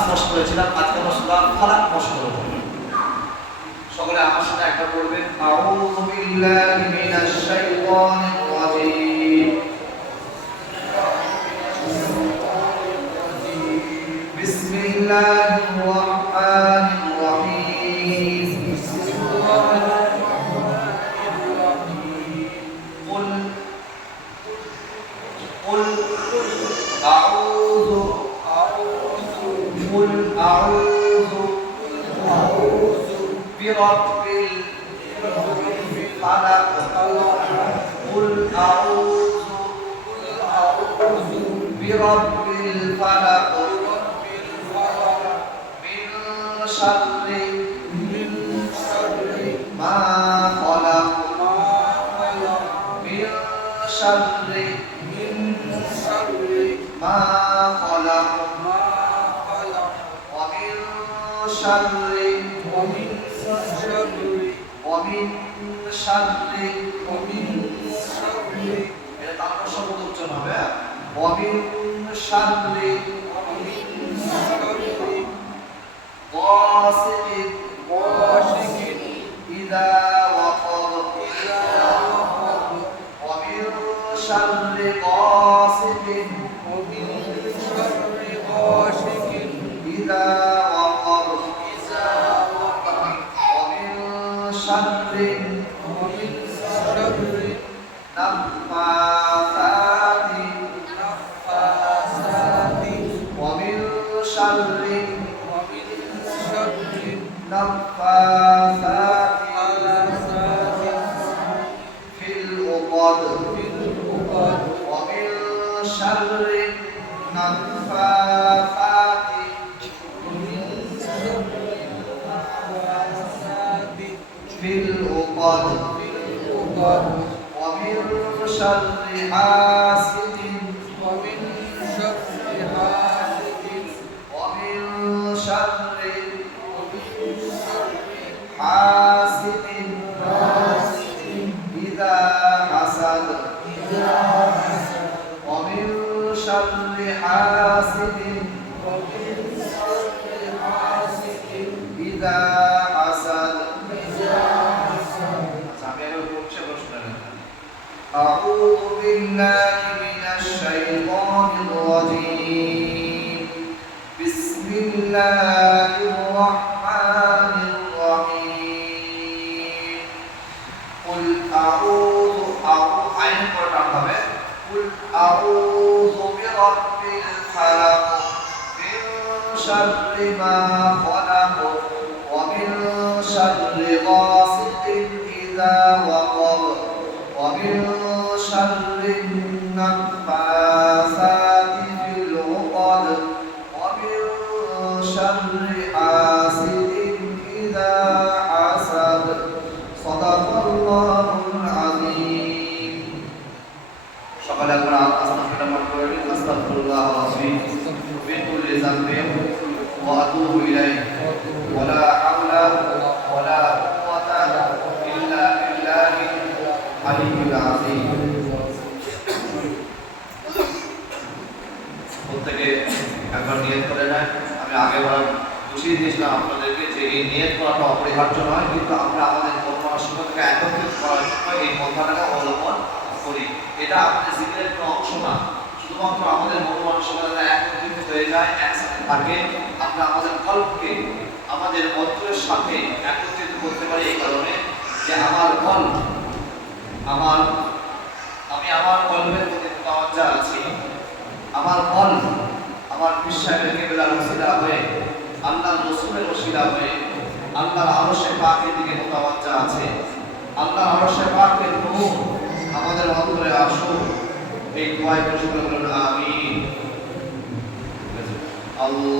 স্পর্শ করেছিলাম আজকে মশলা ফালাক স্পর্শ করব সকলে আমার সাথে একটা বলবেন আউযু বিল্লাহি মিনাশ শাইতানির রাজীম। বিসমিল্লাহির برب الفلق قل أعوذ برب الفلق من شر ما خلق من شر ما خلق ومن شر شر এটা তারপর শব্দ উচ্চারণ হবে হ্যাঁ? ومن شر غاسق إذا وقب ومن شر غاسق إذا شر ما خلق ومن شر غاسق إذا وقب ومن شر النفاثات في العقد ومن شر حاسد إذا حسد صدق الله العظيم شكرا لكم على أصدقائكم أستغفر الله العظيم من كل ذنب وأتوب إليه ولا حول ولا قوة إلا بالله العلي العظيم প্রত্যেকে একবার নিয়ত করে নেয় আমি আগে বলা বুঝিয়ে দিয়েছিলাম আপনাদেরকে যে এই নিয়ত করাটা অপরিহার্য নয় কিন্তু আমরা আমাদের মন মানসিকতাকে একত্রিত করার জন্য এই পন্থাটাকে অবলম্বন করি এটা আমাদের জীবনের কোনো অংশ না শুধুমাত্র আমাদের মন মানসিকতা একত্রিত হয়ে যায় একসাথে থাকে আমরা আমাদের কল্পকে, আমাদের অন্তরের সাথে একত্রিত করতে পারি এই কারণে যে আমার কল আমার, আমি আমার কল্পের প্রতি তাওয়াজ্জা আছি, আমার মন, আমার বিশ্বাসের কেবলার ওসিলা হয়ে আল্লাহ রসুলের ওসিলা হয়ে, আল্লাহর আরশে পাকের দিকে মোতাবাজ্জা আছে, আল্লাহর আরশে পাকের নূর আমাদের অন্তরে আসুন এই দোয়াই করে আমিন। Allah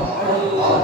Allah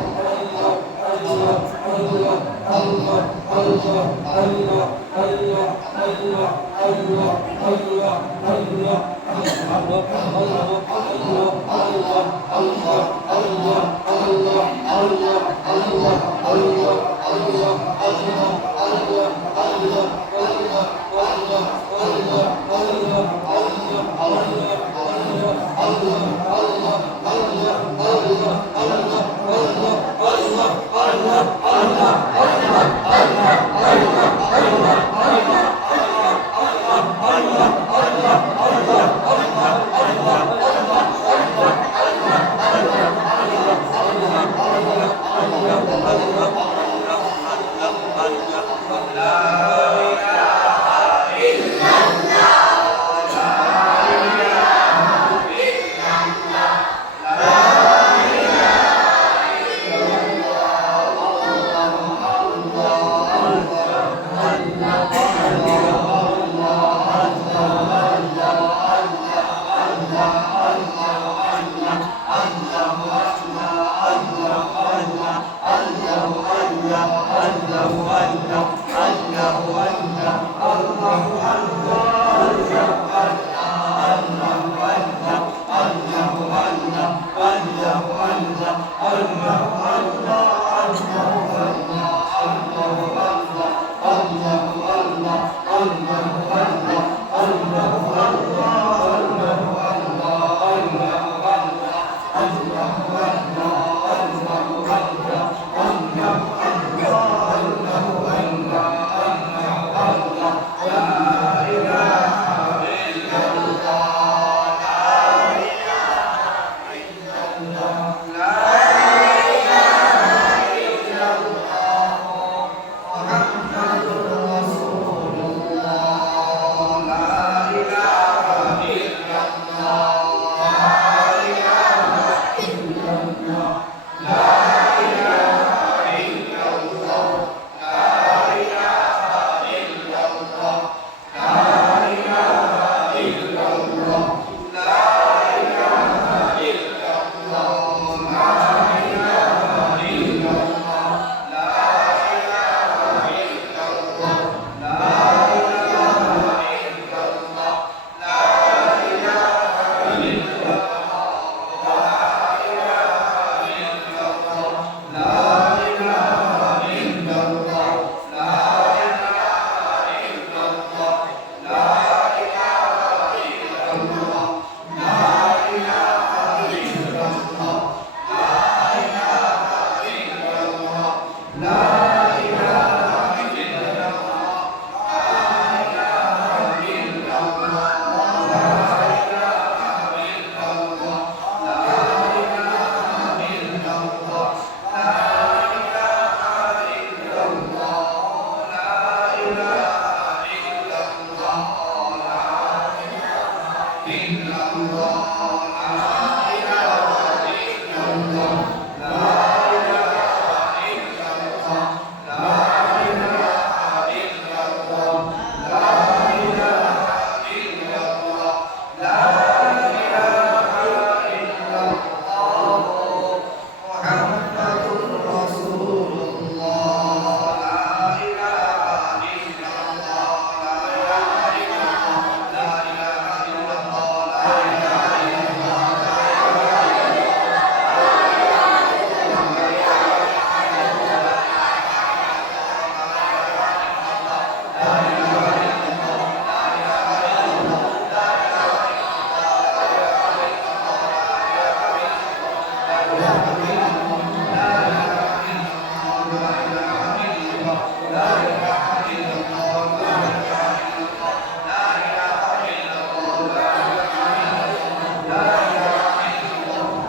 你好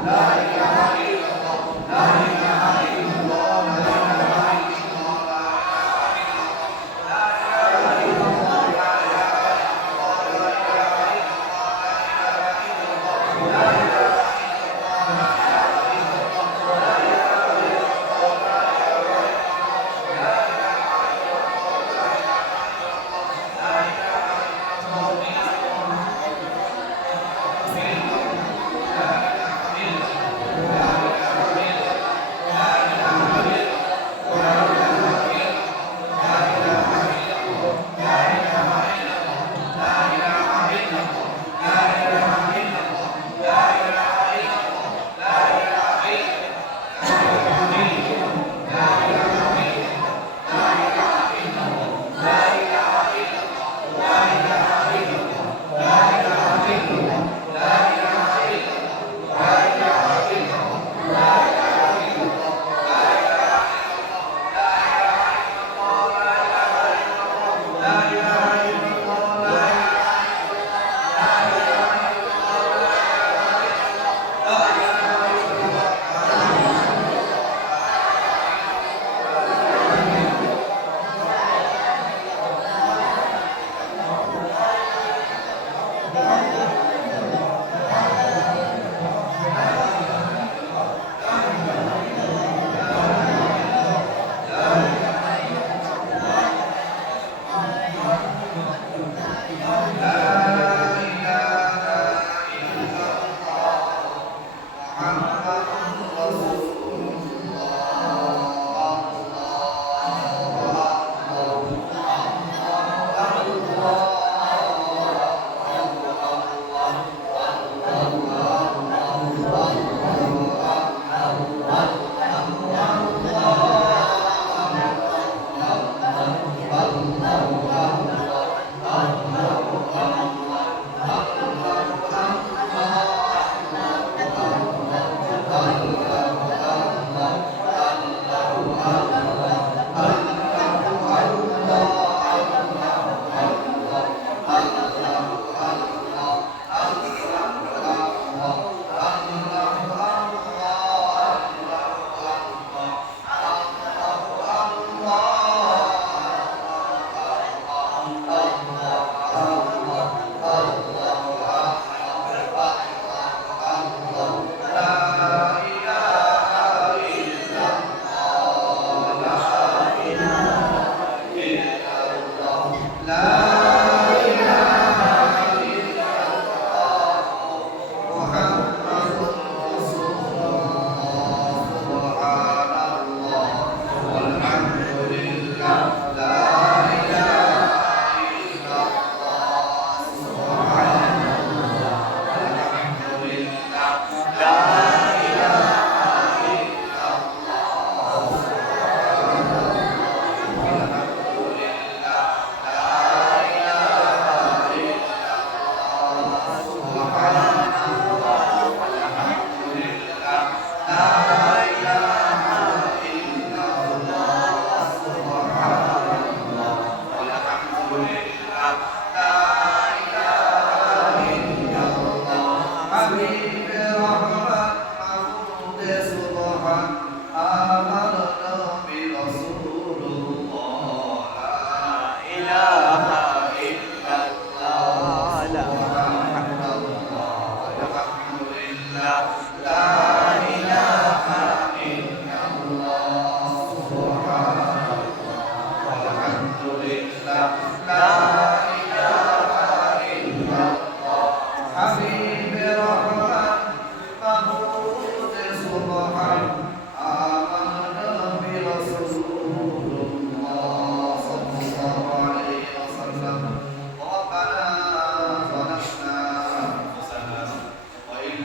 La God.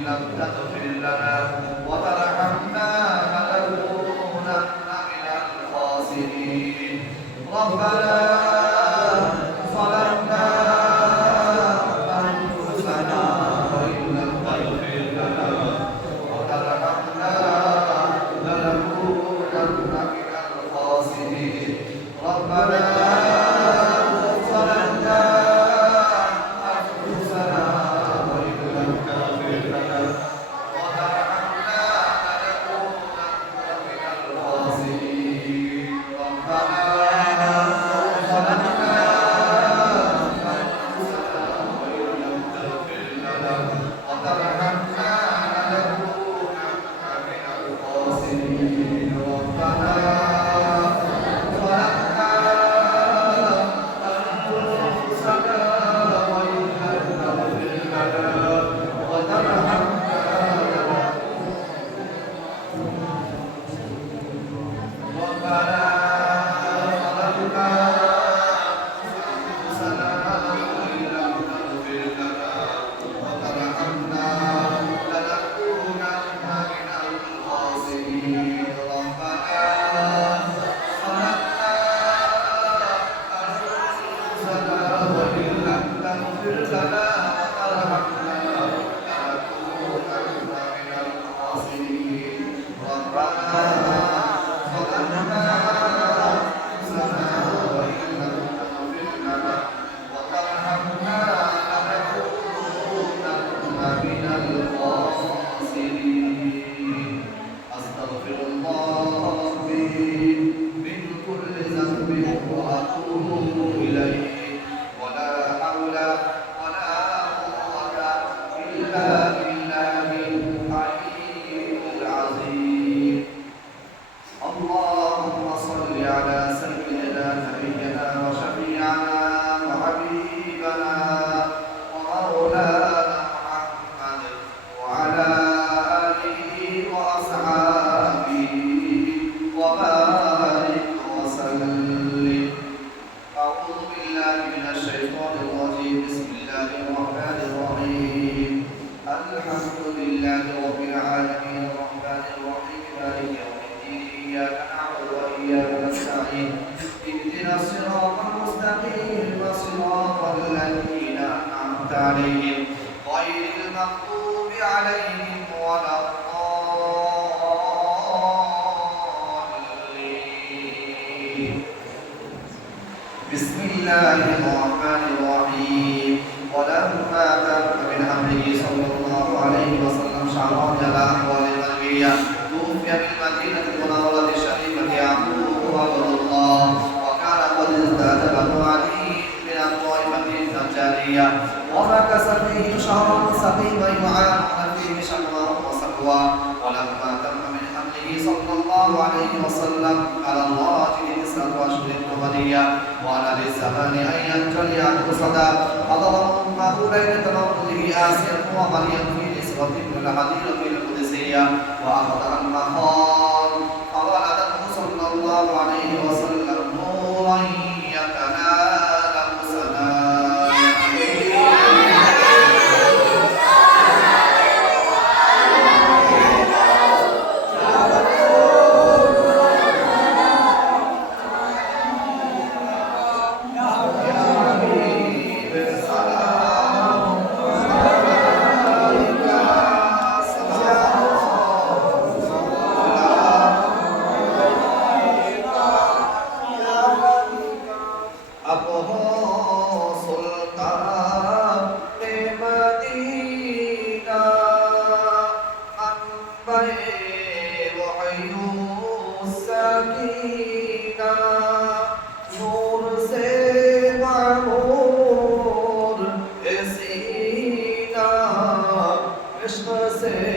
لم تغفر لنا امره صلى الله عليه وسلم شعرا على أحوال الغيبيه توفي بالمدينة المنورة الشريفه يعقوب عبد الله وكان قد ازداد له علي من الطائفه النجاريه ومكث فيه شهرا سقيما يعانون فيه شهرا وسقوا ولما تم من حمله صلى الله عليه وسلم على الله تسعة أشهر قمرية وأنا للزمان أن ينجلي عنه صدى حضر أمه ليلة مولده آسيا ومريم في نسبة من الحديقة القدسية وأخذ المخاض فولدته صلى الله عليه وسلم نورا Krishna Krishna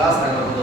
loss ಆಗಬಹುದು